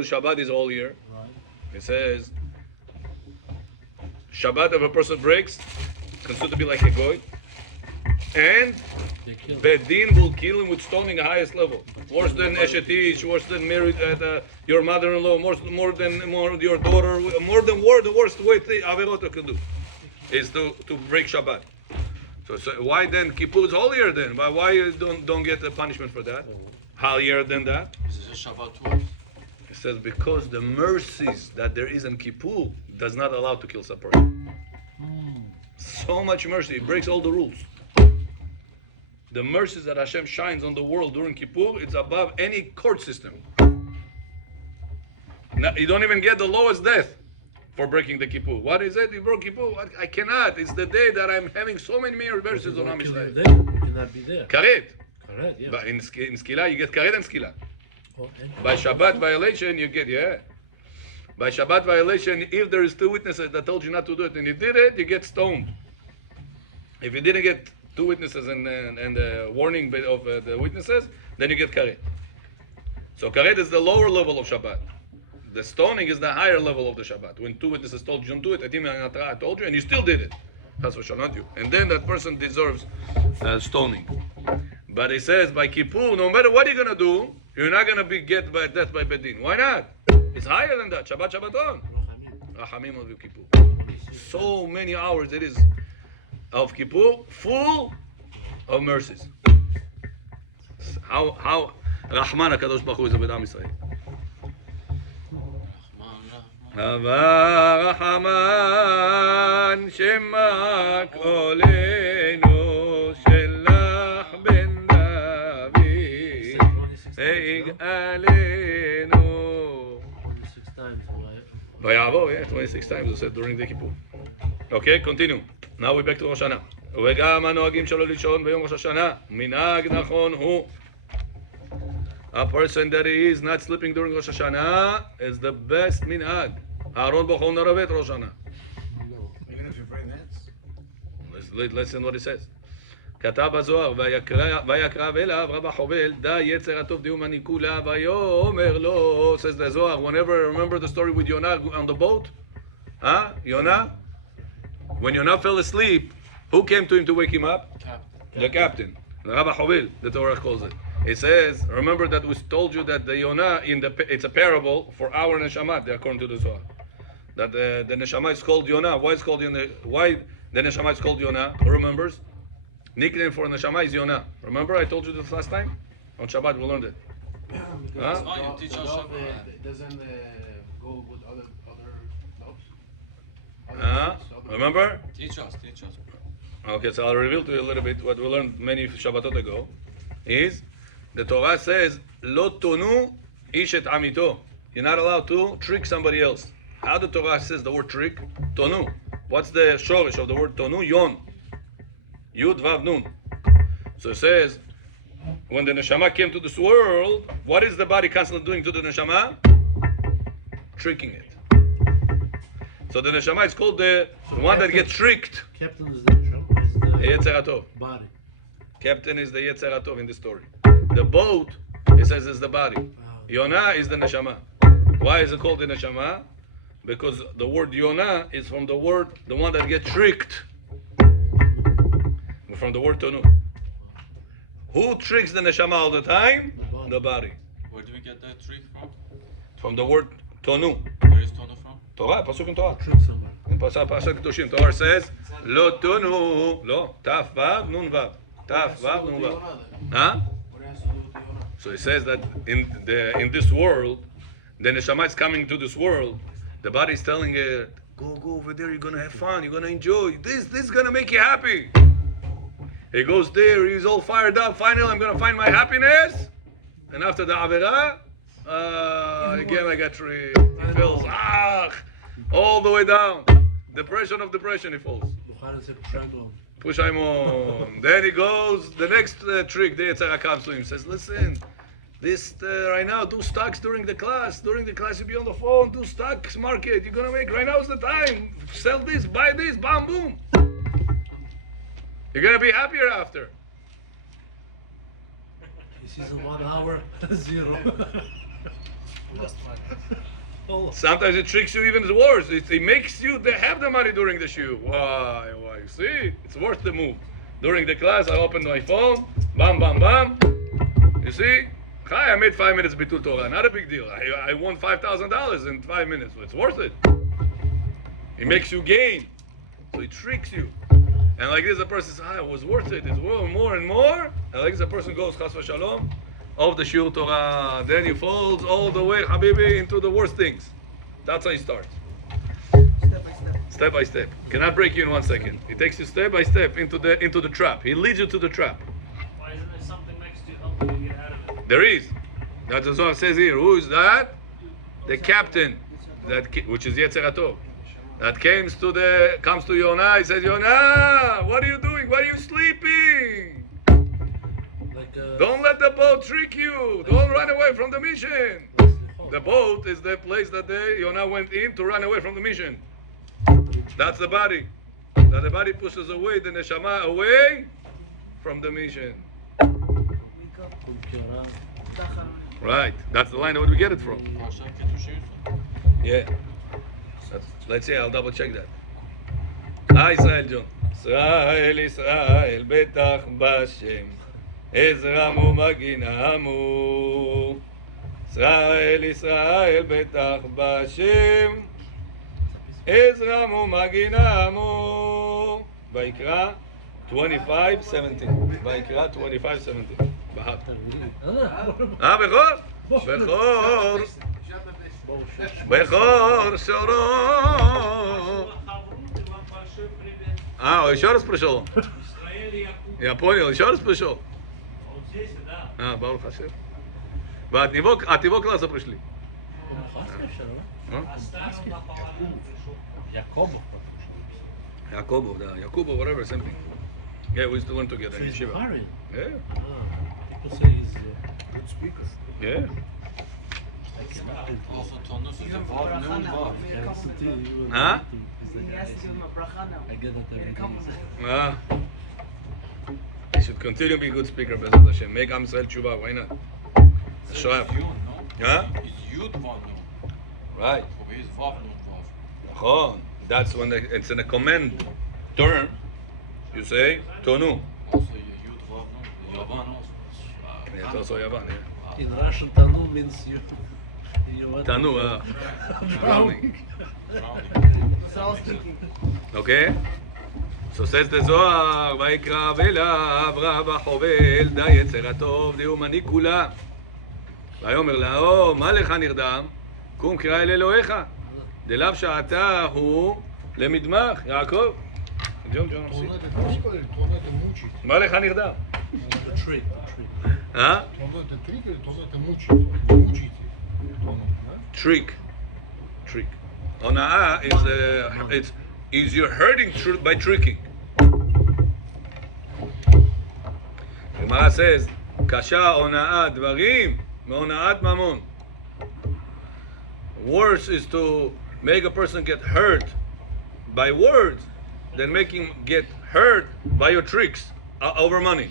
with Shabbat is holier. Right. It says Shabbat if a person breaks, it's considered to be like a goy. And Bedin will kill him with stoning the highest level. Worse than Eshetish, worse than married your mother-in-law, more than your daughter, more than the worst way Averot can do is to break Shabbat. So why then Kippur is holier then? Why you don't get a punishment for that? Higher than that? This is just Shabbat too. It says because the mercies that there is in Kippur does not allow to kill a person. So much mercy, it breaks all the rules. The mercies that Hashem shines on the world during Kippur, it's above any court system. Now, you don't even get the lowest death for breaking the Kippur. What is it? You broke Kippur? I cannot. It's the day that I'm having so many mercies on Am Yisrael. You cannot be there. Karet. Correct, yeah. But in Skila, you get Karet and Skila. Okay. By Shabbat violation, you get, By Shabbat violation, if there is 2 witnesses that told you not to do it and you did it, you get stoned. If you didn't get 2 witnesses and the warning of the witnesses, then you get karet. So karet is the lower level of Shabbat. The stoning is the higher level of the Shabbat. When 2 witnesses told you don't do it, I told you, and you still did it. That's what shall not you. And then that person deserves stoning. But it says by Kippur, no matter what you're gonna do, you're not gonna be get by death by Bedin. Why not? It's higher than that. Shabbat Shabbaton. Rachamim of Kippur. So many hours it is of Kippur, full of mercies. How Rahman HaKadosh Baruch Hu is with Am Yisrael. Hava Rahman Shemak Olenu Shelach Ben David Eig Alenu 26 times. Vayavo, 26 times, it said during the Kippur. Okay, continue. Now we're back to Rosh Hashanah. וגם הנוהגים שלו לישון ביום ראש השנה, מנהג נכון הוא. A person that is not sleeping during Rosh Hashanah is the best minhag. Aaron b'chol naravet Rosh Hashanah. Even if you pray nets? Listen what it says. כתב בזוהר, ויקרב אליו רבא חובל, דה יצר הטוב דיום הניקולה, ויאמר לו, says the Zohar, whenever, remember the story with Yonah on the boat? Huh? Yonah? When Yonah fell asleep, who came to him to wake him up? The captain. The Rabbi Hovel, the Torah calls it. It says, remember that we told you that the Yonah, it's a parable for our Neshama, according to the Zohar. That the Neshama is called Yonah. Why is called Yonah? Why the Neshama is called Yonah? Who remembers? Nickname for Neshama is Yonah. Remember I told you this last time? On Shabbat we learned it. That's fine, you teach us Shabbat. It doesn't go with other notes. Remember? Teach us. Okay, so I'll reveal to you a little bit what we learned many Shabbatot ago. Is the Torah says, Lo tonu ish et amito. You're not allowed to trick somebody else. How the Torah says the word trick? Tonu. What's the shorish of the word tonu? Yon. Yud vav nun. So it says, when the neshama came to this world, what is the body constantly doing to the neshama? Tricking it. So the neshama is called the one that gets tricked. Captain is the Yetzer HaTov. body. Captain is the Yetzer HaTov in this story. The boat, it says, is the body. Yonah is the neshama. Why is it called the neshama? Because the word Yonah is from the word, the one that gets tricked. From the word tonu. Who tricks the neshama all the time? The body. Where do we get that trick from? From the word tonu. Where is Tonu from? Torah, pasuk in Torah. Trick somebody. In Pasuk Kedoshim, Torah says, Lo tonu, lo, taf vav, nun vav. Taf vav, nun vav. Huh? What has to do with the Yonah? So it says that in this world, the neshama is coming to this world. The body is telling it, go over there. You're gonna have fun. You're gonna enjoy. This is gonna make you happy. He goes there. He's all fired up. Finally, I'm gonna find my happiness. And after the avera, again I got tricked. He falls all the way down. Depression of depression. He falls. Pushaimon. Then he goes. The next trick, the Yetzirah comes to him. Says, listen. This right now, do stocks during the class. During the class, you be on the phone. Do stocks market. You're gonna make. Right now is the time. Sell this, buy this, bam, boom. You're gonna be happier after. He sees in 1 hour, 0. Sometimes it tricks you even worse. It makes you have the money during the shiur. Why? You see? It's worth the move. During the class, I opened my phone. Bam, bam, bam. You see? Hi, I made 5 minutes bitul Torah. Not a big deal. I won $5,000 in 5 minutes. It's worth it. It makes you gain. So it tricks you. And like this, a person says, it was worth it. It's more and more. And like this, a person goes, chas v'shalom, of the shiur Torah. Then he falls all the way, habibi, into the worst things. That's how he starts. Step by step. Cannot break you in 1 second. He takes you step by step into the trap. He leads you to the trap. Why isn't there something next to you helping you get out of it? There is. That's what it says here. Who is that? The captain, which is Yetzer HaTov. That comes to Yonah. He says, Yonah, what are you doing? Why are you sleeping? Don't let the boat trick you. Don't run away from the mission. The boat is the place that Yonah went in to run away from the mission. That's the body. That the body pushes away the neshama away from the mission. Right. That's the line that we get it from. Yeah. Let's see, I'll double check that. Israel, John. Israel, Israel, betach b'Hashem, Ezra mu maginamu. Israel, Israel, betach b'Hashem, Ezra mu maginamu. Vayikra 25:17. Vayikra 25:17. Bahat. Bechor. Бехор Шоро. Он еще раз пришел? Я понял, еще раз пришел? Барух Хашем. От его класса пришли. Якобов, да. Якубов, whatever, same thing. Yeah, we used to learn together in Yeshiva. Yeah. People say he's Good speaker. Yeah. Also, Tonus is a vav, noon vav. Huh? I get that every day. You should continue to be a good speaker, Bezrat Hashem. Make Am Yisrael tshuva, why not? Show up. It's yud, no? Huh? It's yud vav, noon. Right. Over here is vav, noon vav. Nachon. That's when it's in a command term. You say, Tonu. Also, yud vav, noon. Yavan also. Yeah, it's also Yavan, yeah. In Russian, Tanu means you. Tanu, drowning. Drowning. Okay? So says the Zohar, ויקרא אליו רב החובל, דא יצר הטוב, דאומני כולה. ויאמר לה, מה לך נרדם? קום קרא אל אלוהיך. דלאו שעתה הוא למדמח, יעקב. מה לך נרדם? Huh? Trick. Ona'ah is you're hurting by tricking. Gemara says, Kasha ona'ah dvarim me'ona'at mamon. Worse is to make a person get hurt by words than make him get hurt by your tricks over money.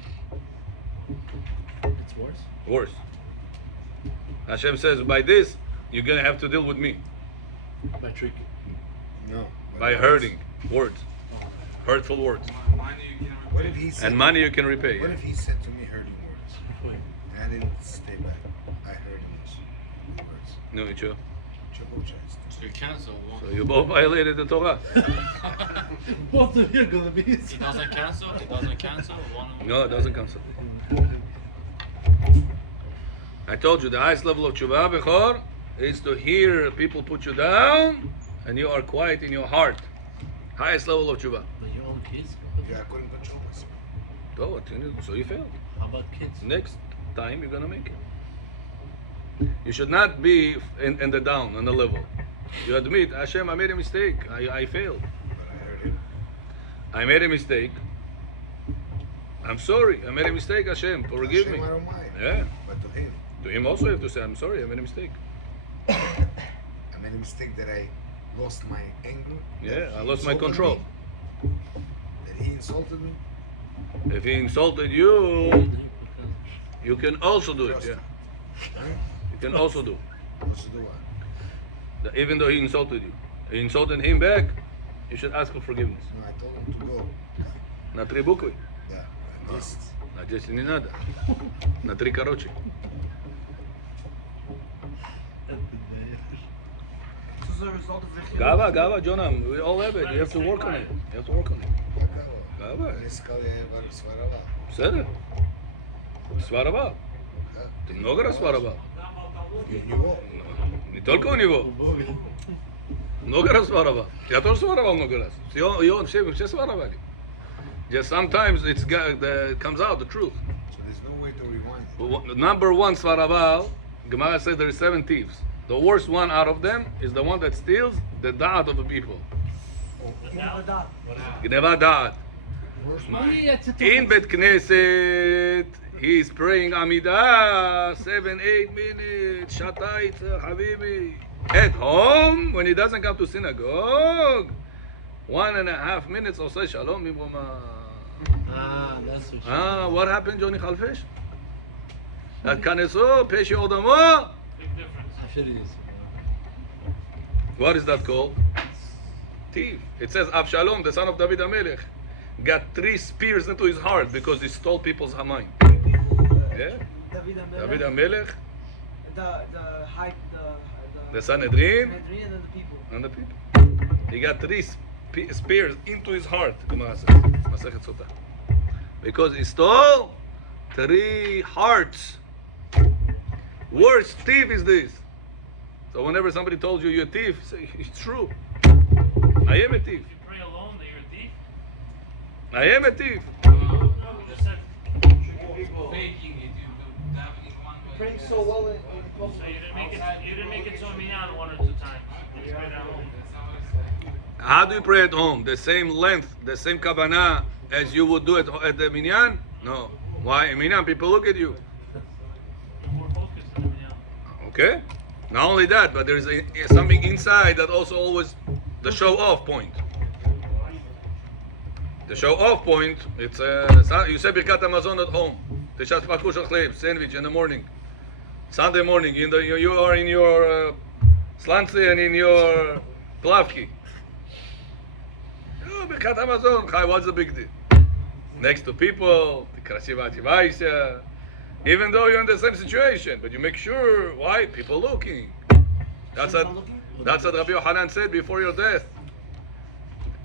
It's worse. Worse. Hashem says, by this, you're going to have to deal with me. By tricking. No. By hurting words. Hurtful words. What if he said? And money you can repay. What if he said to me hurting words? And I didn't stay back. I heard him words. No, it's true. So you cancel one. So you both violated the Torah. Both of you are gonna be. He doesn't cancel? He doesn't cancel? One. No, it doesn't cancel. I told you the highest level of tshuva, Bechor, is to hear people put you down and you are quiet in your heart. Highest level of tshuva. But your own kids. Yeah, I couldn't control myself. So you failed. How about kids? Next time you're gonna make it. You should not be in the down, on the level. You admit, Hashem, I made a mistake. I failed. But I heard him. I made a mistake. I'm sorry. I made a mistake, Hashem. Forgive me. Hashem, I don't mind. Yeah. But to him, To him also you have to say, I'm sorry, I made a mistake. I made a mistake that I lost my anger. Yeah, that I he lost my insulted control. me, that he insulted me. If he insulted you, you can also do it. Yeah. You can also do. wants to do what? Even though he insulted you. He insulted him back, you should ask for forgiveness. No, I told him to go. Na tri bukve. Yeah. Just Na 10 не надо. На 3 короче. This is a result of the Gava, Jonah, we all have it. You have to work on it. You have to work on it. גאווה. אני сказал, я его своровал. בסדר. Своровал. Ты много раз своровал. И у него. Не только у него. Много раз своровал. Я тоже своровал много раз. И он все своровали. Just sometimes it comes out the truth. So there's no way to rewind it. Number one svarabal, Gemara says there are 7 thieves. The worst one out of them is the one that steals the da'at of the people. Gneva da'at. In Bet Knesset, he's praying Amidah, 7-8 minutes, Shatait, Habibi. At home, when he doesn't come to synagogue, 1.5 minutes, Oseh Shalom Mibroma. That's what What happened, Johnny Khalfish? That Kaneso, Peshe Odamo? What is that called? Thief. It says Absalom, the son of David HaMelech, got 3 spears into his heart because he stole people's mind. Yeah? David HaMelech, the Sanhedrin, and the people. He got 3 spears into his heart, Gemara says, Masechet Sotah. Because he stole 3 hearts. Worst thief is this. So whenever somebody told you you're a thief, say, it's true. I am a thief. If you pray alone, that you're a thief. I am a thief. No, just said. Faking it, you davening one way. Praying so well in So you didn't make it so minyan 1 or 2 times. You prayed at home. How do you pray at home? The same length, the same kavanah as you would do at the minyan? No. Why? In minyan, people look at you. You're more focused in the minyan. Okay? Not only that, but there's something inside that also always the show-off point. The show-off point, it's you say Birkat Hamazon at home. Teshat Pakush Achleb, sandwich in the morning. Sunday morning, you are in your slancy and in your plavki. Oh, Birkat Hamazon, Chai, what's the big deal? Next to people, Krasiva Tivaisha. Even though you're in the same situation, but you make sure, why? People looking. That's what Rabbi Yohanan said before your death.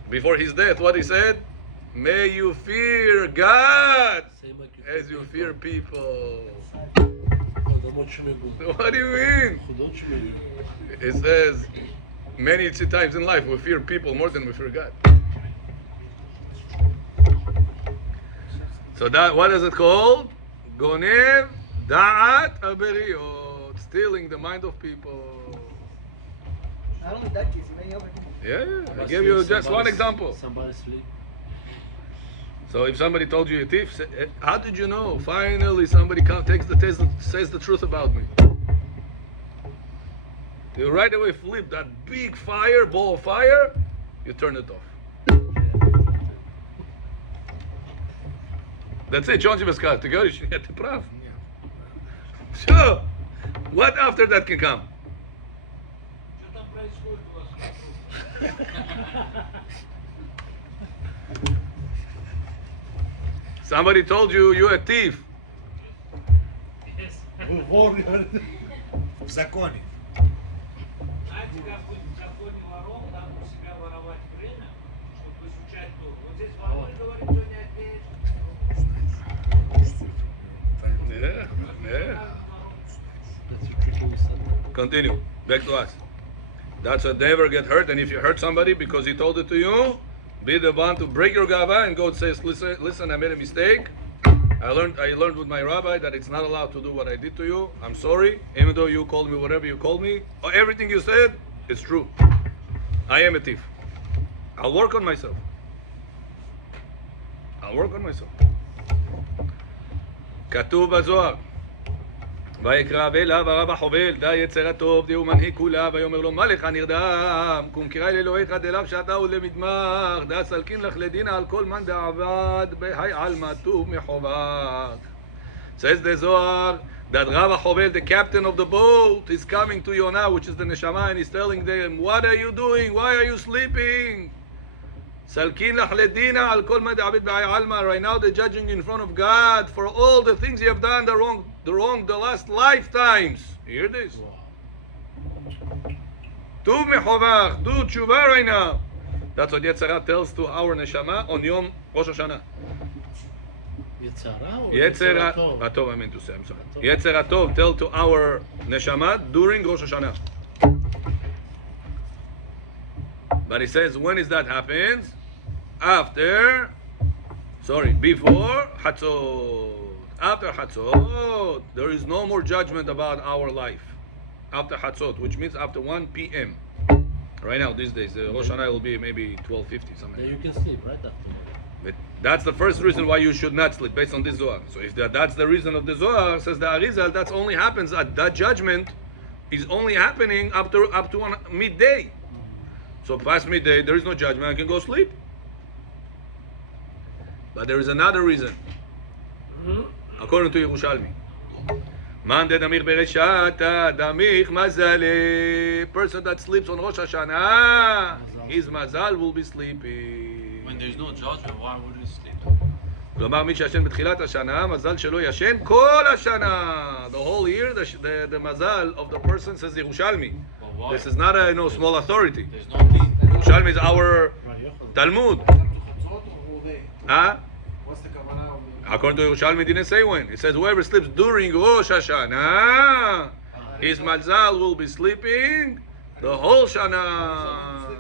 Before his death, what he said? May you fear God as you fear people. What do you mean? It says, many times in life we fear people more than we fear God. So that, what is it called? Gonev da'at aberiot, stealing the mind of people. Not only that case, many other cases. Yeah, I gave you just one example. Somebody sleep. So if somebody told you a thief, say, how did you know? Finally somebody takes the test and says the truth about me. You right away flip that big ball of fire, you turn it off. That's it, John Chivaskar. To go, you should get the proof. So, what after that can come? Что там происходит у вас вокруг? Somebody told you you're a thief. Yes. В законе. Знаете, как быть в законе вором, там у себя воровать время, чтобы изучать Тору. Вот здесь ворой говорит, что не отберешь. Yeah. That's your trick always said. Continue. Back to us. That's what never get hurt. And if you hurt somebody because he told it to you, be the one to break your gava and go and say, listen, I made a mistake. I learned with my rabbi that it's not allowed to do what I did to you. I'm sorry. Even though you called me whatever you called me, or everything you said, it's true. I am a thief. I'll work on myself. כתוב בזוהר, ויקרא אליו הרב החובל, די יצר הטוב, דהו מנהיג כולה, ויאמר לו, מה לך נרדם? קום קרא לאלוהיך דלאו שעתה ולמדמר, דא סלקין לך לדינה על כל מן דעבד, בהי על מה טוב מחובה. Says the Zohar, that Rav Chovel, the captain of the boat, is coming to Yonah, which is the neshama, and he's telling them, what are you doing? Why are you sleeping? Salkin lach ledina al kol ma da'abid b'ay alma. Right now they're judging in front of God for all the things you have done the last lifetimes. You hear this? Tuv mechovach, do tshuva right now. That's what Yetzirah tells to our neshama on Yom Rosh Hashanah. Yetzirah Atov, I meant to say, I'm sorry. Yetzirah Tov tell to our neshama during Rosh Hashanah. But he says, when is that happens? Before Hatzot. After Hatzot, there is no more judgment about our life. After Hatzot, which means after 1 p.m. Right now, these days, Rosh Hashanah will be maybe 12:50 something. Then you can sleep right after. But that's the first reason why you should not sleep, based on this Zohar. So if that's the reason of the Zohar, says the Arizal, that's only happens at that judgment is only happening up to midday. So past midday, there is no judgment. I can go sleep. But there is another reason. According to Yerushalmi. Man de damich bereshata, damich mazale. Person that sleeps on Rosh Hashanah, his mazal will be sleeping. When there's no judgment, why would he sleep? כלומר, מי שישן בתחילת השנה, מזל שלא ישן כל השנה. The whole year, the mazal of the person, says Yerushalmi. This is not a small authority. There's no need. Yerushalmi is our Talmud. Huh? What's the kavanah of According to Yerushalmi, it didn't say when. It says whoever sleeps during Rosh Hashanah, his mazal will be sleeping the whole Shana.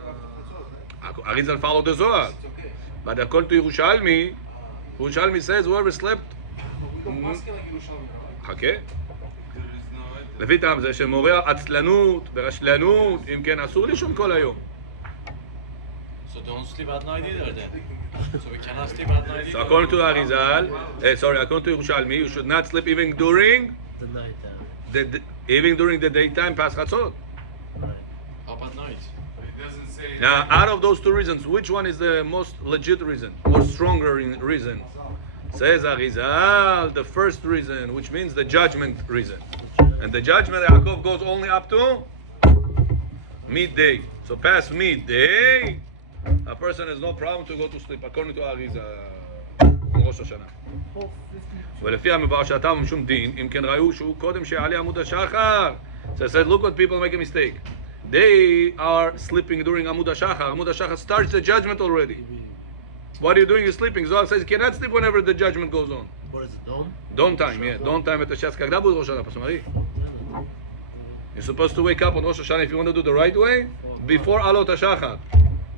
Arizal followed the Zohar. But according to Yerushalmi, Yerushalmi says whoever slept... חכה. לפי טעם זה שמורה עצלנות ורשלנות, אם כן אסור לישון כל היום. So don't sleep at night either then. So we cannot sleep at night So either. according to Arizal, according to Yerushalmi, you should not sleep even during The night time. even during the daytime past Chatzot. Up at night. Now, out of those two reasons, which one is the most legit reason, more stronger reason? Says Arizal, the first reason, which means the judgment reason. And the judgment Yaakov goes only up to midday. So past midday, a person has no problem to go to sleep, according to Arizal on Rosh Hashanah. ולפי המבואר שעתה ומשום דין, אם כן ראו שהוא קודם שיעלה עמוד השחר. So it says, look what people make a mistake. They are sleeping during Amud HaShachar. Amud HaShachar starts the judgment already. What are you doing? You're sleeping. Zohar says you cannot sleep whenever the judgment goes on. What is it, dawn? Dawn time, yeah. Dawn time at the Shas. Когда будет Rosh Hashanah, Pastor Marie? You're supposed to wake up on Rosh Hashanah if you want to do the right way, before Alot HaShachar.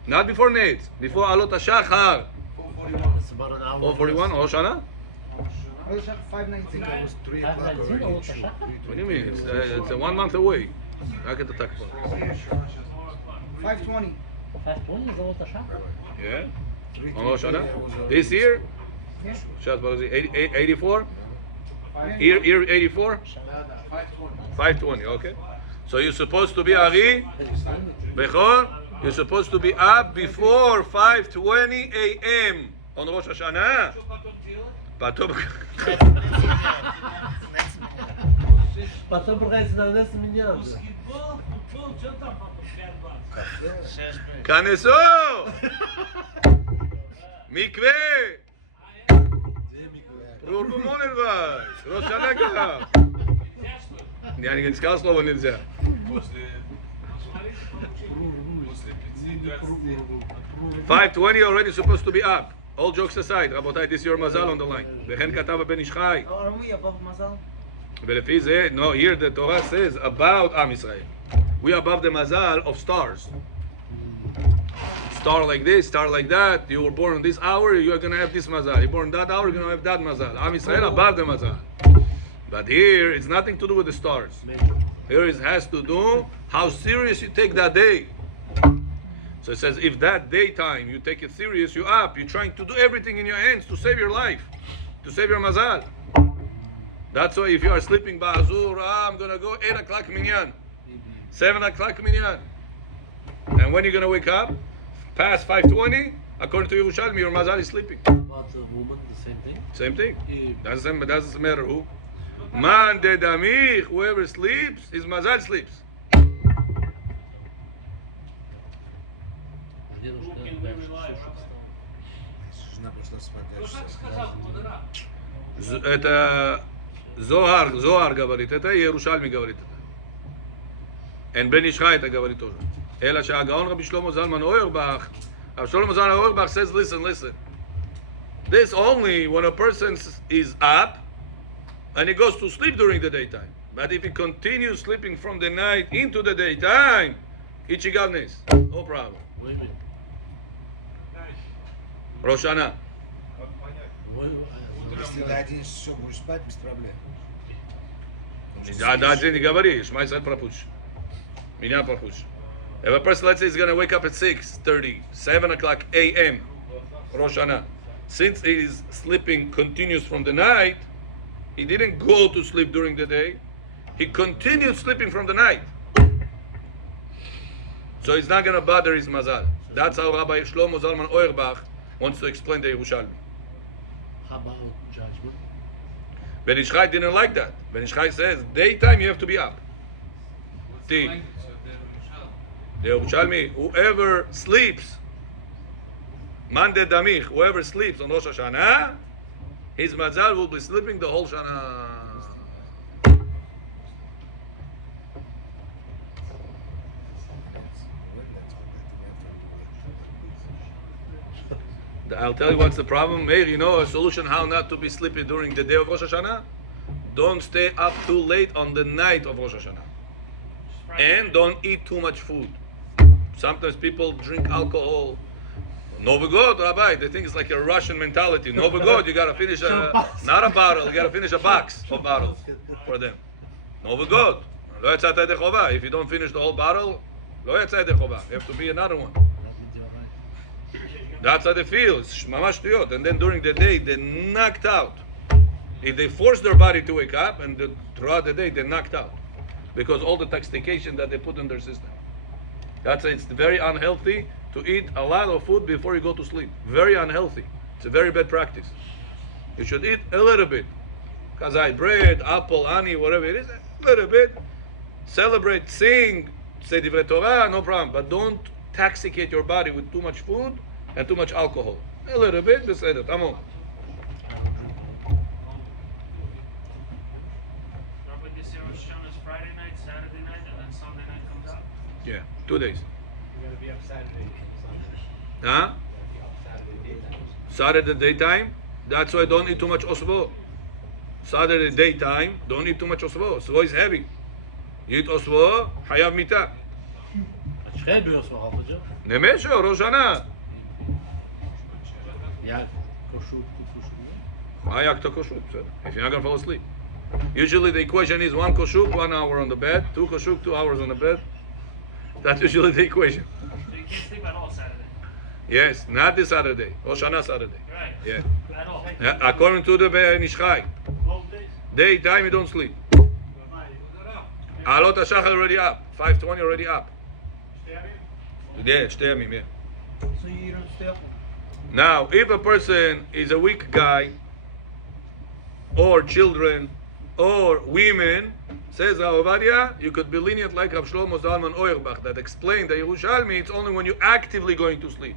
Not before Netz. Before Alot HaShachar. It's about an hour. 4:41 Rosh Hashanah? 5:19. It was 3 o'clock 5:19 already. or Shachar? What do you mean? It's 1 month away. I get the talk about 5:20. 5:20 is all the Shachar. Yeah? On Rosh Hashanah? This year? Yeah. Shas, what is it? 84? Year 84? 520, okay. So you're supposed to be Ari, Bechor, you're supposed to be up before 5:20 a.m. on Rosh Hashanah. Patom. Потом проходит на нас меня. Kaneso! Mikve! Пробу Монельвай! Rosh Hashanah! Я не сказал слово нельзя. 5:20 already supposed to be up. All jokes aside, רבותיי, this is your mazal on the line. וכן כתב הבן איש חי. Aren't we above Mazal? ולפי זה, no, here the Torah says about Am Yisrael. We are above the mazal of stars. Star like this, star like that. You were born in this hour, you are going to have this mazal. You were born that hour, you're going to have that mazal. Am Yisrael above the mazal. But here, it's nothing to do with the stars. Here it has to do how serious you take that day. So it says, if that daytime you take it serious, you're up, you're trying to do everything in your hands to save your life, to save your mazal. That's why if you are sleeping ba'azur, I'm going to go 8 o'clock minyan, 7 o'clock minyan. And when you're going to wake up, past 5:20, according to Yerushalmi, your mazal is sleeping. But the woman, the same thing. Same thing. Doesn't matter who. Man de damich, whoever sleeps, his mazal sleeps. Жена пошла спать Ну дальше. так сказал мудра. Это Зоар говорит это, и Иерушалми говорит это. And Бен Ишхай это говорит тоже. Эла שהגאון Rabbi Shlomo Zalman Auerbach, Rabbi Shlomo Zalman Auerbach says, listen. This only when a person is up and he goes to sleep during the daytime. But if he continues sleeping from the night into the daytime, Ichigal Nes, no problem. Rosh Hashanah. Если до 11 часов будешь спать, без проблем. Да, не говори, Шмай Исраэль пропустишь. Меня пропустишь. If a person, let's say, is going to wake up at 6:30, 7 o'clock a.m., Rosh Hashanah, since he is sleeping continuous from the night, he didn't go to sleep during the day, he continued sleeping from the night. So he's not going to bother his mazal. That's how Rabbi Shlomo Zalman Auerbach wants to explain the Yerushalmi. How about judgment? Ben Ishchai didn't like that. Ben Ishchai says, daytime you have to be up. See, the Yerushalmi, whoever sleeps, Mande Damich, whoever sleeps on Rosh Hashanah, his mazal will be sleeping the whole Shana. I'll tell you what's the problem. Meir, you know a solution how not to be sleepy during the day of Rosh Hashanah? Don't stay up too late on the night of Rosh Hashanah. And don't eat too much food. Sometimes people drink alcohol. Novo God, Rabbi, they think it's like a Russian mentality. Novo God, you gotta finish not a bottle, you gotta finish a box of bottles for them. Novo God. לא יצאת ידי חובה. If you don't finish the whole bottle, לא יצא ידי חובה. You have to be another one. That's how they feel. It's ממש שטויות. And then during the day, they're knocked out. If they force their body to wake up, and throughout the day, they're knocked out. Because all the intoxication that they put in their system. It's very unhealthy to eat a lot of food before you go to sleep. Very unhealthy. It's a very bad practice. You should eat a little bit. Kazai, bread, apple, honey, whatever it is, a little bit. Celebrate, sing, say Divrei Torah, no problem. But don't intoxicate your body with too much food and too much alcohol. A little bit, beseder, tamam. Rabbi, this year Rosh Hashanah is Friday night, Saturday night, and then Sunday night comes out. Yeah, 2 days. You're gonna be up Saturday. Huh? Saturday daytime. Saturday daytime, that's why don't eat too much osvo. Saturday daytime, don't eat too much osvo. Osvo is heavy. You eat osvo, hayav mita. Schrijf bij ons nog altijd, ja? Nemesho, Rosh Hashanah. Ja, kosher, Hayak to koshuk, if you're not going to fall asleep. Usually the equation is 1 koshuk, 1 hour on the bed, 2 koshuk, 2 hours on the bed. That's usually the equation. So you can't sleep at all Saturday. Yes, not this Saturday, Rosh Hashanah Saturday. Right. Yeah. At all. Yeah, according to the Nishchai, Both days. daytime you don't sleep. Alot HaShachar already up, 5:20 already up. Yeah, שתי ימים, yeah. So you don't stay up. Now, if a person is a weak guy, or children, or women, says Rav Ovadia, you could be lenient like Rav Shlomo Zalman Auerbach that explained that Yerushalmi, it's only when you're actively going to sleep.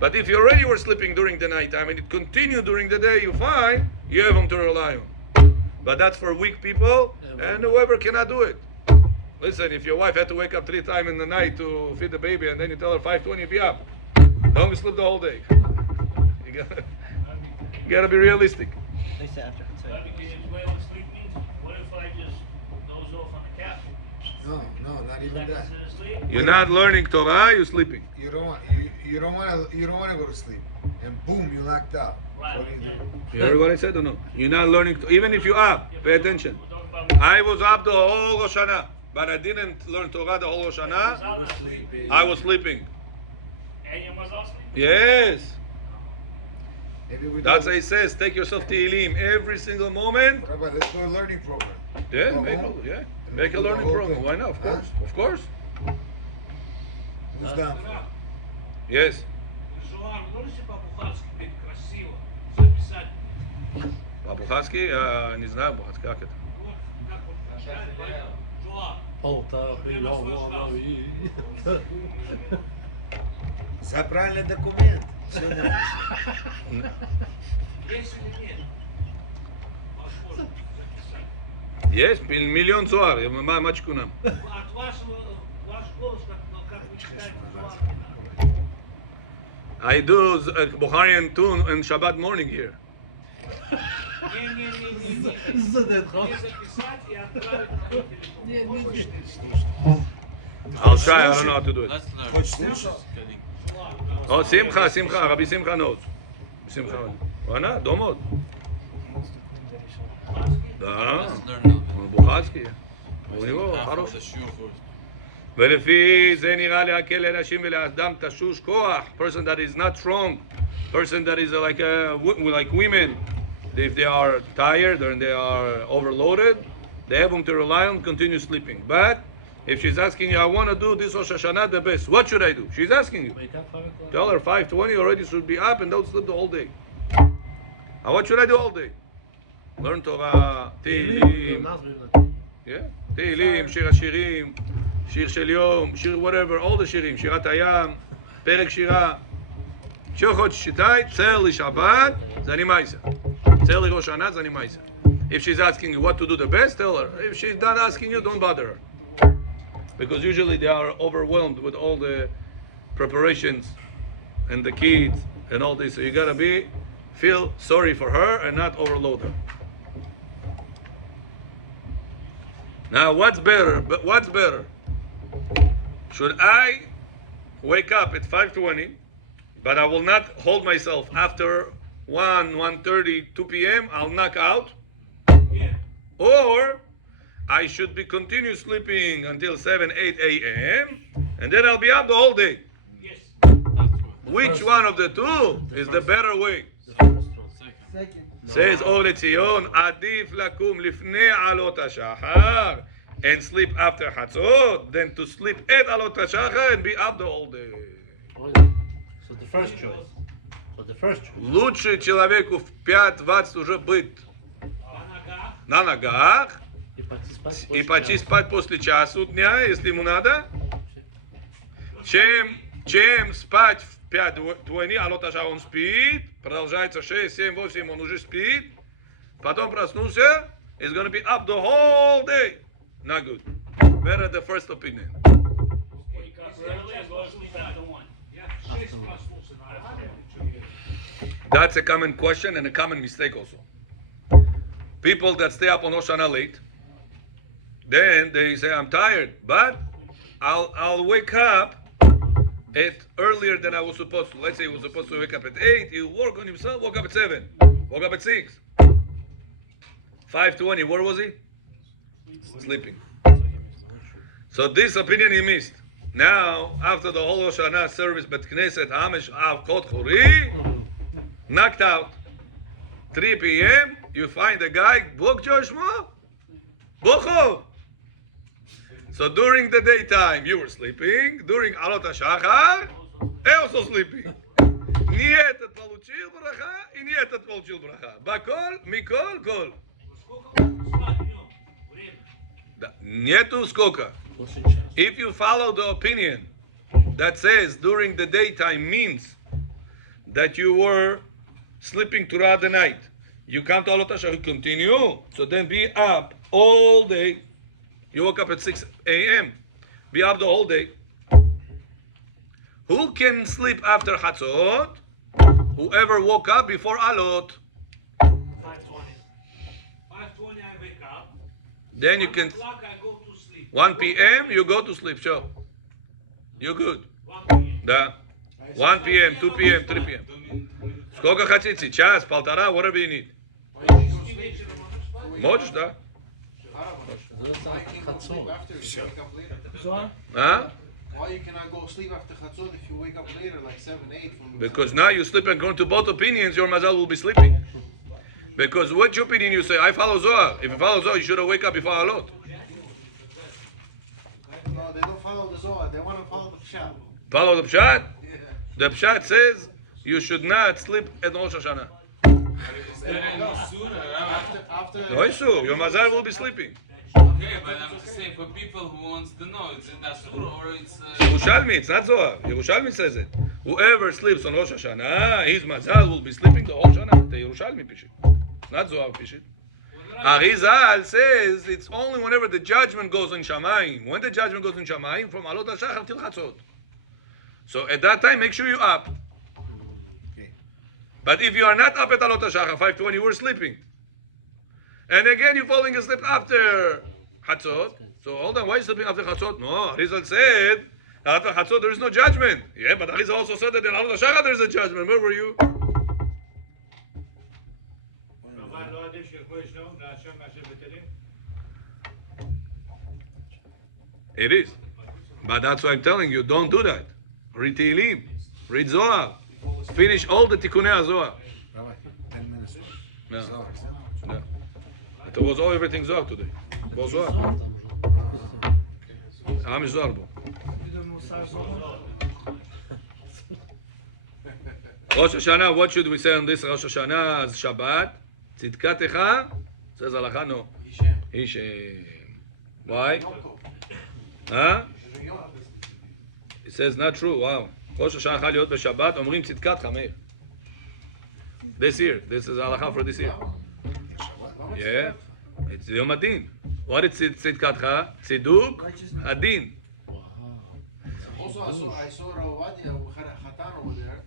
But if you already were sleeping during the night time and it continued during the day, you're fine, you have them to rely on. But that's for weak people, and whoever cannot do it. Listen, if your wife had to wake up 3 times in the night to feed the baby, and then you tell her 5:20 be up, don't sleep the whole day. You gotta be realistic. They say after. Rabbi, can you explain what sleep means? What if I just doze off on the couch? No, not Is even that that. considered sleep? You're not learning Torah, you're sleeping. You don't want to go to sleep, and boom, you knocked out. Right. What do you do? You heard what I said or no? You're not learning, even if you're up, pay attention. We're talking about I was up the whole Rosh Hashanah, but I didn't learn Torah the whole Rosh Hashanah. I was sleeping. I was sleeping. And you was also sleeping? Yes. Maybe we That's why do. he says, take yourself Tehillim every single moment. Rabbi, let's do a learning program. Yeah, Go make home. a learning program. Why not? Of course. Of course. Who's down? Yes. Зоар, можете по-бухарски петь красиво? Записать. По-бухарски, не знаю, как это. Вот זה правильный документ. Все написано. Есть или нет? Возможно записать. Есть миллион зуар. Мачку нам. От вашего, ваш голос, как вы читаете, I do Bukharian tune on Shabbat morning here. не записать и отправить на мой телефон. I'll try. I don't know how to do it. Let's learn. Хочешь слушать? Oh, Simcha, Rabbi Simcha knows. Simcha. Она дома. Да. Let's learn a little bit. בוכלסקי. הוא After נראה חרוש. the shiur first. ולפי זה נראה להקל לאנשים ולאדם תשוש כוח. Person that is not strong. Person that is like women. If they are tired or they are overloaded, they have them to rely on, continue sleeping. But if she's asking you, I want to do this Rosh Hashanah the best, what should I do? She's asking you. Tell her 5:20 already should be up and don't sleep the whole day. And what should I do all day? Learn Torah, Tehillim, yeah, Tehillim, Shir HaShirim, Shir Shel Yom, Shir whatever, all the Shirim, Shirat Hayam, Perek Shira. Shochot Shitai, Tzel li Shabbat, Zani Maisa. Tzel li Rosh Hashanah, Zani Maisa. If she's asking you what to do the best, tell her. If she's done asking you, don't bother her. Because usually they are overwhelmed with all the preparations and the kids and all this. So you gotta feel sorry for her and not overload her. Now, what's better? Should I wake up at 5:20, but I will not hold myself after 1:30, 2 p.m. I'll knock out, Yeah. or I should be continue sleeping until 7, 8 a.m. and then I'll be up the whole day. Yes. Which one of the two is the better way? Second. Says Or Letzion, Adif lakum lifnei alot hashachar, and sleep after Hatzot, than to sleep at alot hashachar and be up the whole day. So the first choice. Лучше человеку в 5:20 уже быть на ногах и пойти спать после часу дня, если ему надо, чем спать в 5:20, алот хашахар он спит, продолжается 6, 7, 8, он уже спит, потом проснулся, he's going to be up the whole day. Not good. Better the first opinion. That's a common question and a common mistake also. People that stay up on Rosh Hashanah late, then they say, I'm tired, but I'll wake up at earlier than I was supposed to. Let's say he was supposed to wake up at 8, he'll work on himself, woke up at 7, woke up at 6. 5:20, where was he? Sleeping. So this opinion he missed. Now, after the whole Rosh Hashanah service, Bet Knesset, Hamish, Av, Kot, Chori, knocked out. 3 p.m., you find a guy, Bok Joshua, Bochov. So during the daytime, you were sleeping. During Alot HaShachar, also sleeping. Не этот получил браха, и не этот получил браха. Бакол, Микол, Кол. Нету сколько. If you follow the opinion that says during the daytime means that you were sleeping throughout the night, you come to Alot HaShachar, you continue, so then be up all day. You woke up at 6 a.m., be up the whole day. Who can sleep after Hatzot? Whoever woke up before Alot. 5:20 I wake up. Then you can, 1 o'clock I go to sleep. 1 p.m. you go to sleep, sure. You're good. 1 p.m. Да. 1 p.m., 2 p.m., 3 p.m. Сколько хотите? Час, полтора, whatever you need. Можешь, да? Huh? Why you cannot go sleep after Chatzot if you wake up later, like 7, 8? Because now you sleep according to both opinions, your mazal will be sleeping. Because which opinion you say? I follow Zohar. If you follow Zohar, you should have wake up before Alot. No, they don't follow the Zohar. They want to follow the Pshat. Follow the Pshat? The Pshat says you should not sleep at Rosh After Hashanah. Your mazal will be sleeping. Okay, but I'm just saying for people who wants to know, it's in Asur or it's... Yerushalmi, it's not Zohar. Yerushalmi says it. Whoever sleeps on Rosh Hashanah, his mazal will be sleeping the whole Shana. The Yerushalmi Pishit. Not Zohar Pishit. Arizal says it's only whenever the judgment goes in Shamayim. When the judgment goes in Shamayim, from Alot HaShachar till Chatzot. So at that time, make sure you're up. Okay. But if you are not up at Alot HaShachar, 5:20, you were sleeping. And again, you're falling asleep after Chatzot. So hold on, why are you sleeping after Chatzot? No, Arizal said, after Chatzot there is no judgment. Yeah, but Arizal also said that in Alot HaShachar there is a judgment. Where were you? אבל לא עדיף שילכו ישנו להשם מאשר בטלים? It is. But that's why I'm telling you, don't do that. Read Tehillim. Read Zohar. Finish all the Tikkunei Zohar. Rabbi, 10 minutes. No. Zohar, No. It was all everything Zohar today. Was Zohar. Am is Zohar. Rosh Hashanah, what should we say on this Rosh Hashanah as Shabbat? Tzidkatecha? Says Halacha, no. Hishem. Why? Huh? It says not true. Wow. Rosh Hashanah חל להיות בשבת, אומרים צדקתך, מאיר. This year. This is Halacha for this year. Yeah. It's יום הדין. What is צדקתך? צידוק הדין. Also, I saw Ravadi Hatan over there.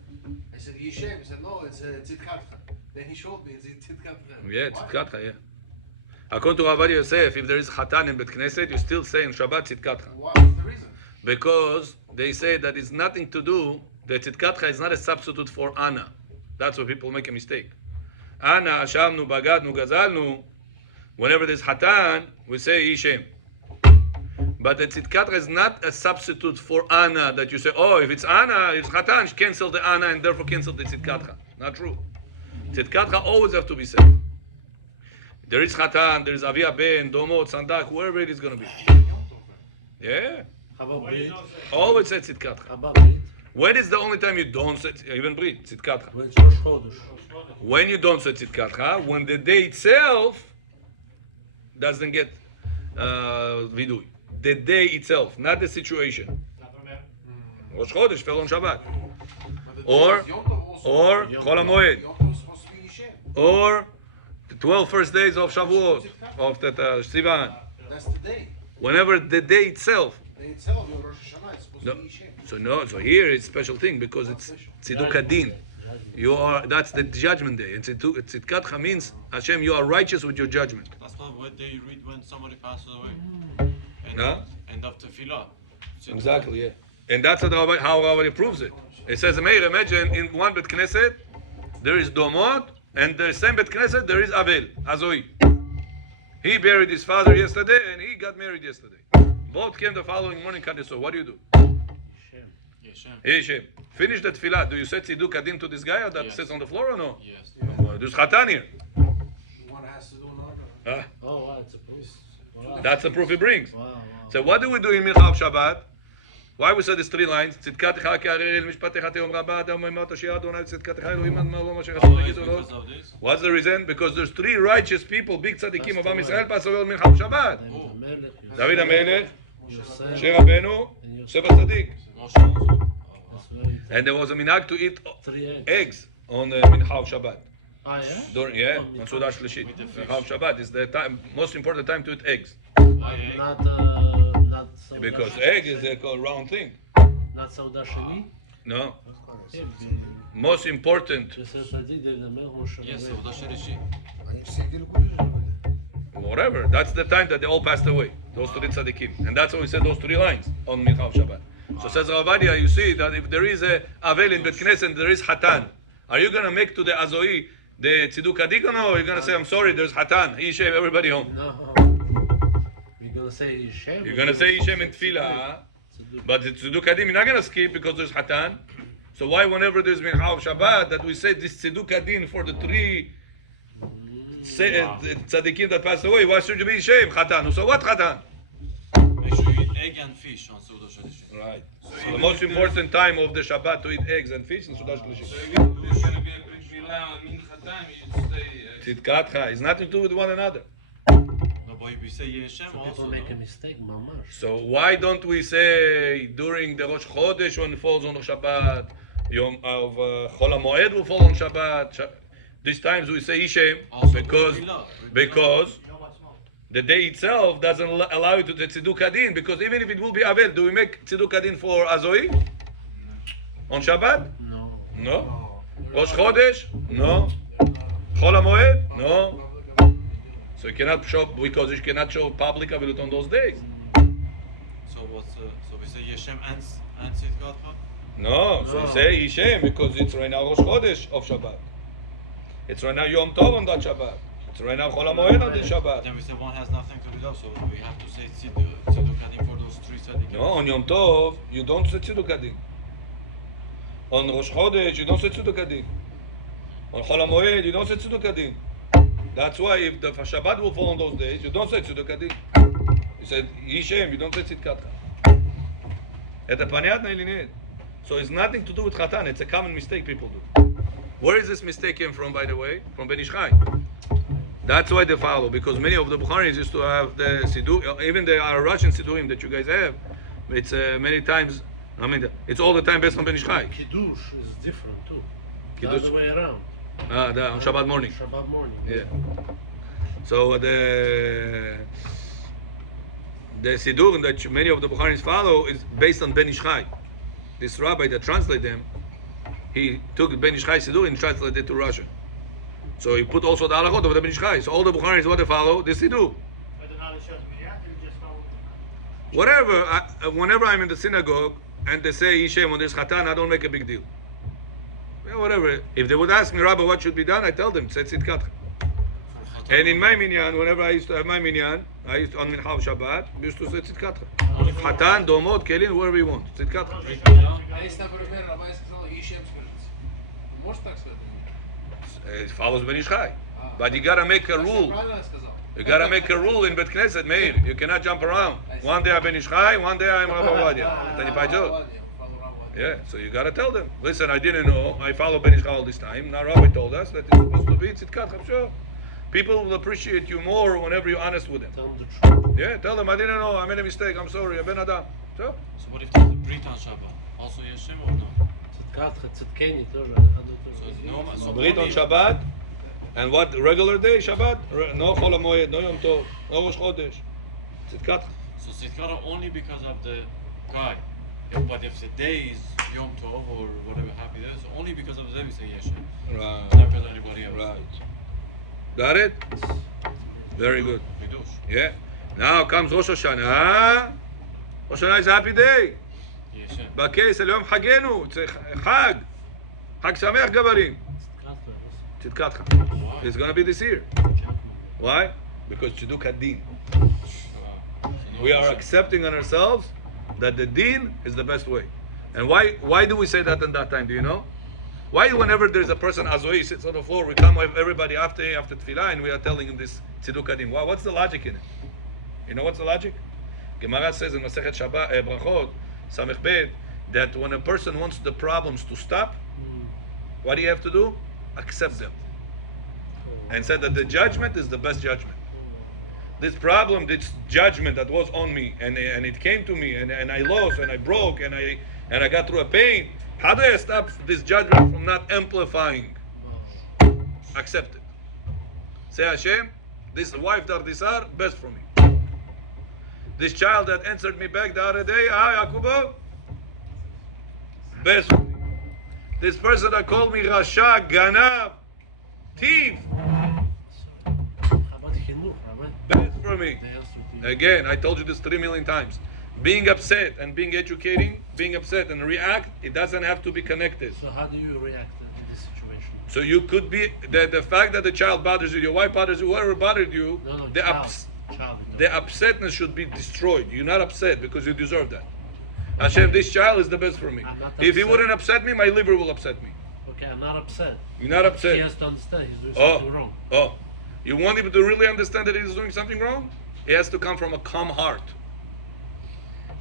I said, Yishem. He said, no, it's Tzidkatcha. Then he showed me, it's Tzidkatcha. Yeah, tzidkatcha, yeah. According to Rabbi Yosef, if there is Hatan in Bet Knesset, you still say in Shabbat tzidkatcha. What's the reason? Because they say that it's nothing to do, the tzidkatcha is not a substitute for Ana. That's where people make a mistake. Ana, Ashamnu, Bagadnu, Gazalnu, whenever there's Hatan, we say Yishem. But the tzidkatcha is not a substitute for Ana, that you say, oh, if it's Ana, it's Hatan, cancel the Ana and therefore cancel the tzidkatcha. Not true. Tzidkatcha always have to be said. There is Hatan, there is Avia Ben, Domot, Sandak, whoever it is going to be. Yeah. How about Brit? Always say tzidkatcha. How about Brit? When is the only time you don't say even Brit? Tzidkatcha. When it's Rosh Chodesh. When you don't say tzidkatcha, when the day itself doesn't get vidui. The day itself, not the situation. Rosh Chodesh fell on Shabbat. Or Chol HaMoed. Yom Tov is supposed to be Yishem. Or the 12 first days of Shavuot, of the Sivan. That's the day. Whenever the day itself. The day itself, your Rosh Hashanah is supposed No. to be Yishem. So here it's a special thing because it's Tziduk Adin. That's the judgment day. And Tzidkatcha means, Hashem, you are righteous with your judgment. That's not what they read when somebody passes away. End of tefillah. Exactly, yeah. And that's how Rabbi proves it. It says, Meir, imagine in one Bet Knesset, there is Domot, and the same Bet Knesset, there is Avel, Azoi. He buried his father yesterday, and he got married yesterday. Both came the following morning, so what do you do? Yeshem. Finish the tefillah. Do you say tziduk adin to this guy, or that sits on the floor, or no? Yes. There's Chatan here. One has to do another. Oh, wow, it's a proof. Wow. That's the proof he brings. Wow, wow. So what do we do in Mincha of Shabbat? Why we say these three lines? צדקתך כהררי משפטך תהום רבה, אתה אומר תושיע אדוני צדקתך אלוהים עד מה אשר עשו יגידו לו. Because of this? What's the reason? Because there's three righteous people, big tzaddikim of Am Yisrael, pass away on Mincha of Shabbat. David HaMelech, Moshe Rabbeinu, Sefer Tzaddik. Moshe also? And there was a minhag to eat 3 eggs on Mincha of Shabbat. Ah, yeah? Yeah, on Sudah Shlishit. Mincha of Shabbat is the most important time to eat eggs. Not Because egg is a round thing. Not Sauda Sheni? No. Most important, Yes, Sauda Shelishi. whatever. That's the time that they all passed away. Those three tzaddikim. And that's why we said those three lines on Mincha of Shabbat. So says Ravadia, you see that if there is a Avel in Bet Knesset, there is Hatan. Are you going to make to the Azoi the Tziduk Adik or no? Or you're going to say, I'm sorry, there's Hatan. He shave everybody home. No. You're going to say Yishem? You're going to say Yishem in Tefillah. But the Tziduk Adim, you're not going to skip because there's Hatan. So why whenever there's Mincha of Shabbat that we say this Tziduk Adin for the three tzaddikim that passed away, why should you be Yishem? Hatan. So what Hatan? Make sure you eat egg and fish on Sauda Shelishi. Right. So the most important time of the Shabbat to eat eggs and fish in Sudah Shlishit. So if there's going to be a brit milah on Mincha time, you'd say... Tzidkatcha is nothing to do with one another. No, but we say Yeshem So also. people make no? a mistake, mamash. So why don't we say during the Rosh Chodesh when it falls on Shabbat, Yom of Chol HaMoed will fall on Shabbat? These times we say Ishem Also because the day itself doesn't allow you to do Tziduk Hadin, because even if it will be Aved, do we make Tziduk Hadin for Azoi? On Shabbat? No. No. Rosh Chodesh? No. Chol HaMoed? No. So you cannot show, because you cannot show public Avilut on those days. So what's so we say Yeshem and Tzidkatcha? No, so you say Ishem because it's right now Rosh Chodesh of Shabbat. It's right now Yom Tov on that Shabbat. It's right now Chol HaMoed on this Shabbat. Then we say one has nothing to do with us, so we have to say Tziduk Hadin for those three tzaddikim. No, on Yom Tov you don't say Tziduk Hadin. On Rosh Chodesh you don't say Tziduk Hadin. On Chol HaMoed you don't say Tziduk Hadin. That's why if the Shabbat will fall on those days, you don't say Tziduk Hadin. You said Yishem, you don't say Tzidkatcha. Это понятно или нет? So it's nothing to do with Chatan. It's a common mistake people do. Where is this mistake came from, by the way? From Ben Ish Chai. That's why they follow, because many of the Bukharis used to have the Siddur, even the Russian Siddurim that you guys have. It's many times, I mean, it's all the time based on Ben Ish Chai. Kiddush is different too. The Kiddush. other way around. On Shabbat morning. Shabbat morning. Yeah. So the Siddur that many of the Bukharis follow is based on Ben Ish Chai. This rabbi that translated them, he took Ben Ish Chai Siddur and translated it to Russian. So he put also the halachot of the Ben Ish Chai. So all the Bukharis, what they follow, the Siddur. But then how they show the Miriam, they just follow. Whatever, whenever I'm in the synagogue and they say Yishem on this Chatan, I don't make a big deal. Yeah, whatever. If they would ask me, Rabbi, what should be done, I tell them, say Tzidkatcha. And in my minyan, whenever I used to have my minyan, I used to, on Mincha Shabbat, we used to say Tzidkatcha. Chatan, Domot, Kelin, whatever you want. Tzidkatcha. А если, например, Рабай сказал Yeshem скажите, можешь так сказать? It follows Ben Ish Chai. But you gotta make a rule. Правильно я сказал? You gotta make a rule in Bet Knesset, Meir. You cannot jump around. One day I'm Ben Ish Chai, one day I'm Rabbi Ovadia. Then you fight out. Yeah, so you gotta tell them. Listen, I didn't know. I follow Ben Ish Chai all this time. Now Rabbi told us that it's supposed to be Tzidkatcha. Sure. People will appreciate you more whenever you're honest with them. Tell them the truth. Yeah, tell them I didn't know. I made a mistake. I'm sorry. I've been Adam. So So what if there's a Brit on Shabbat? Also Yeshem or no? Tzidkatcha, tzidkeni, So no, so Brit on only- Shabbat. And what regular day Shabbat? No Chol HaMoed, no Yom Tov, no Rosh Chodesh. Tzidkatcha. So Tzidkatcha only because of the guy. Yeah, but if the day is Yom Tov or whatever happy day, so only because of the day we say Yeshem. Right. Not because of anybody else. Right. Got it? Very good. Kiddush. Yeah. Now comes Rosh Hashanah. Rosh Hashanah is a happy day. Yeshem. בכיס, היום חגנו, זה חג. חג שמח גברים. tzidkatcha. Tzidkatcha. It's gonna be this year. Why? Because Tziduk Hadin. So no We are Yeshem. accepting on ourselves that the din is the best way. And why do we say that in that time? Do you know? Why whenever there's a person Azoi sits on the floor, we come with everybody after tefillah and we are telling him this Tziduk Hadin? Why? What's the logic in it? You know what's the logic? Gemara says in Masechet Shabbat, Brachot, Samech Bet, that when a person wants the problems to stop, what do you have to do? Accept them. And said that the judgment is the best judgment. This problem, this judgment that was on me, and it came to me, and I lost, and I broke, and I got through a pain. How do I stop this judgment from not amplifying? Accept it. Say Hashem, this wife Dardisar, best for me. This child that answered me back the other day, hi Yakubo, best for me. This person that called me Rasha, Ganav, thief, Chabad Chinuch, Rabbi. best for me. They also teach. Again, I told you this 3 million times. Being upset and being educating, being upset and react, it doesn't have to be connected. So how do you react in this situation? So you could be, the fact that the child bothers you, your wife bothers you, whoever bothered you, No, the, child. ups, Child. the upsetness should be destroyed. You're not upset because you deserve that. Hashem, this child is the best for me. I'm not If he upset. wouldn't upset me, my liver will upset me. Okay, I'm not upset. You're not upset. He has to understand he's doing Oh, something wrong. oh. You want him to really understand that he's doing something wrong? It has to come from a calm heart.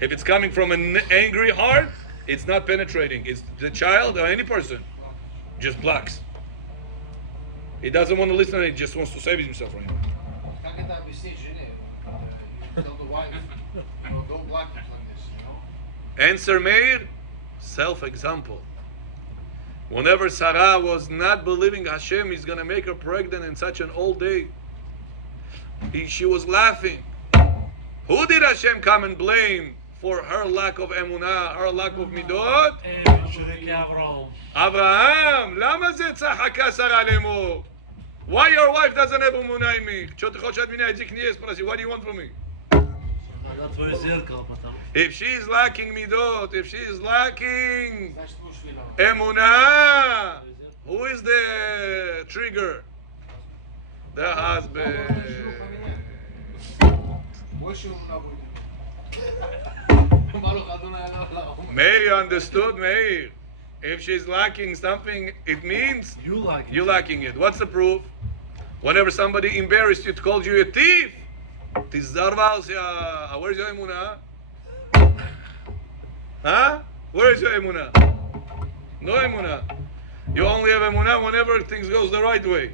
If it's coming from an angry heart, it's not penetrating. It's the child or any person just blocks. He doesn't want to listen, he just wants to save himself right now. Как это объяснить жене? wife. Don't block it like this, you know? Answer, Meir, self-example. Whenever Sarah was not believing Hashem is going to make her pregnant in such an old day, she was laughing. Who did Hashem come and blame for her lack of emunah, her lack of midot? Abraham. Lama ze tzahaka Sarah lemo? Why your wife doesn't have emunah in me? What do you want from me? If she is lacking midot, if she is lacking emunah, who is the trigger? The husband. Meir, you understood, Meir? If she's lacking something, it means you're lacking it. What's the proof? Whenever somebody embarrassed you, called you a thief, where's your emunah? Huh? Where is your emunah? No emunah. You only have emunah whenever things goes the right way,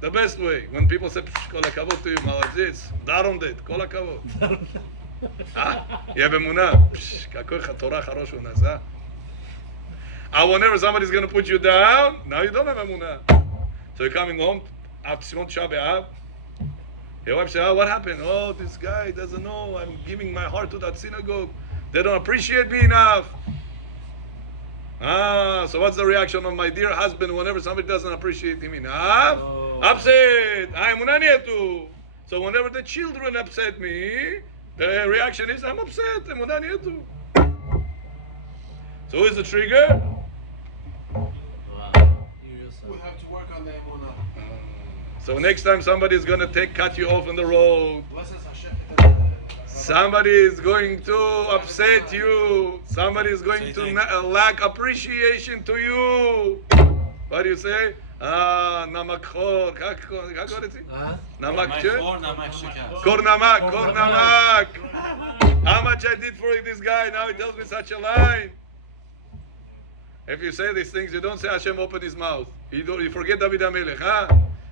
the best way. When people say, "Kol hakavod to you, malazitz," daron det, kol hakavod. You have emunah. Kakoi Torah charosh unasa. And whenever somebody's going to put you down, now you don't have emunah. So you're coming home after Simon Tisha B'Av. Your wife says, "Oh, what happened? Oh, this guy doesn't know. I'm giving my heart to that synagogue. They don't appreciate me enough." So what's the reaction of my dear husband whenever somebody doesn't appreciate him enough? Upset. I'm unanietu. So whenever the children upset me, the reaction is, I'm upset. I'm unanietu. So who is the trigger? We have to work on the emunah. So next time somebody is going to cut you off on the road, Bless us, Hashem. somebody is going to upset you, somebody is going to lack appreciation to you. What do you say? Namak khor. Namak Kor namak. How much I did for this guy, now he tells me such a line. If you say these things, you don't say Hashem opened his mouth. You forget David HaMelech, huh?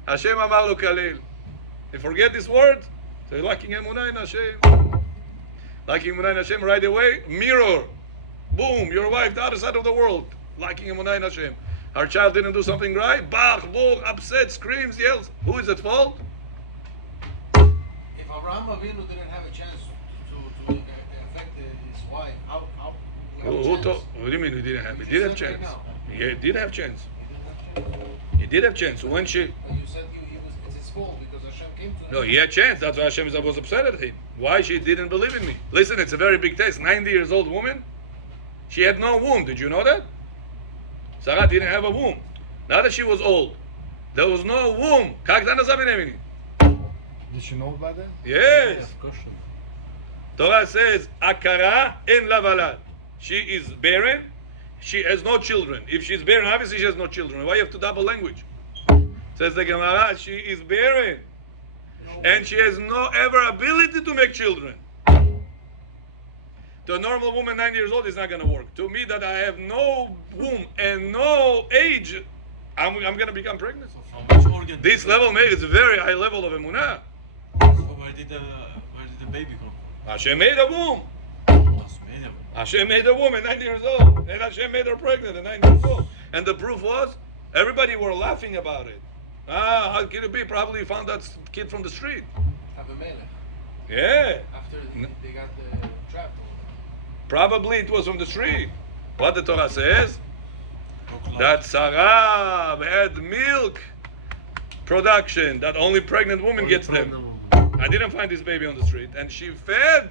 Hashem amar lo kalel. You forget this word, so you're lacking emunah in Hashem. Lacking emunah in Hashem right away, mirror. Boom, your wife, the other side of the world. Lacking emunah in Hashem. Our child didn't do something right, bach, boom, upset, screams, yells. Who is at fault? If Abraham Avinu didn't have a chance to affect his wife, how What do you mean he didn't have? He did have chance. He did have chance. He did have chance. When she... You said it's his fault because Hashem came to him. No, he had chance. That's why Hashem was upset at him. Why? She didn't believe in me. Listen, it's a very big test. 90 years old woman. She had no womb. Did you know that? Sarah didn't have a womb. Now that she was old, there was no womb. Did she know about that? Yes. Torah says, Akara en lavalad. She is barren. She has no children. If she's barren, obviously she has no children. Why you have to double language? Says the Gemara, she is barren. And she has no ever ability to make children. To a normal woman 90 years old is not going to work. To me that I have no womb and no age, I'm going to become pregnant. From which organ? This level is a very high level of emunah. So where did the baby come from? Hashem made a womb. Hashem made a woman 90 years old. And Hashem made her pregnant at 90 years old. And the proof was, everybody were laughing about it. How could it be? Probably found that kid from the street. Abimelech. Yeah. After they got the trap. Probably it was from the street. What the Torah says? That Sarah had milk production, that only pregnant woman gets them. I didn't find this baby on the street. And she fed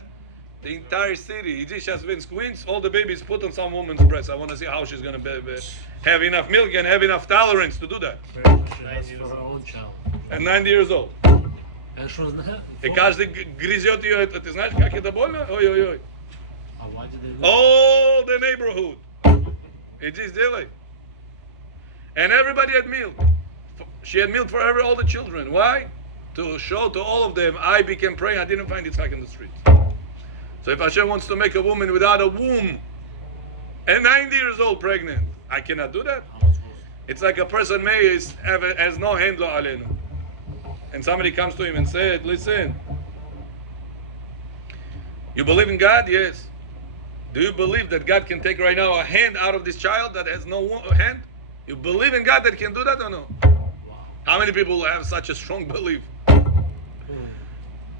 the entire city. She has been squints, all the babies put on some woman's breast. I want to see how she's going to have enough milk and have enough tolerance to do that. At 90 years old. И каждый грызет ее. Ты знаешь, как это больно? Ой-ой-ой. All the neighborhood. It is daily. And everybody had milk. She had milk for all the children. Why? To show to all of them, I became pregnant. I didn't find it like in the street. So if Hashem wants to make a woman without a womb, and 90 years old pregnant, I cannot do that. It's like a person has no hand lo alenu. And somebody comes to him and said, listen, You believe in God? Yes. Do you believe that God can take right now a hand out of this child that has no hand? You believe in God that can do that or no? How many people have such a strong belief?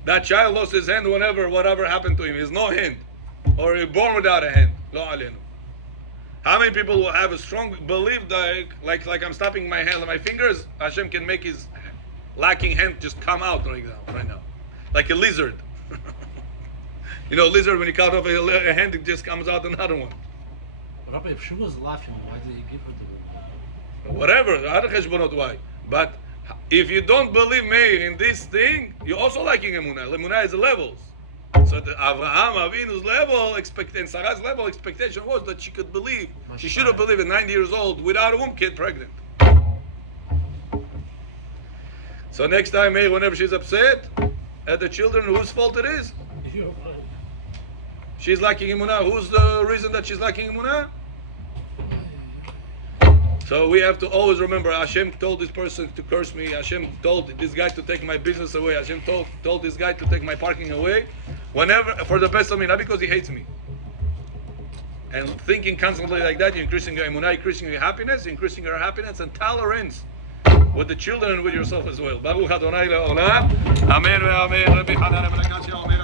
That child lost his hand whatever happened to him. He has no hand. Or he born without a hand. Lo aleinu. How many people will have a strong belief that like I'm stopping my hand, my fingers, Hashem can make his lacking hand just come out right now. Like a lizard. You know, lizard, when you cut off a hand, it just comes out another one. Rabbi, if she was laughing, why did you give her the Whatever, why? But if you don't believe me in this thing, you're also lacking emunah. Emunah is levels. So the Avraham Avinu's level, and Sarah's level expectation was that she could believe. She should have believed at 90 years old, without a womb, kid pregnant. So next time, whenever she's upset at the children, whose fault it is? You're She's lacking emunah. Who's the reason that she's lacking emunah? So we have to always remember, Hashem told this person to curse me. Hashem told this guy to take my business away. Hashem told this guy to take my parking away. Whenever, for the best of me, not because he hates me. And thinking constantly like that, you're increasing your emunah, increasing your happiness, increasing your happiness and tolerance with the children and with yourself as well. Baruch Adonai Le'olam. Amen ve'amen. Rabbi Hanan ben Akashia omer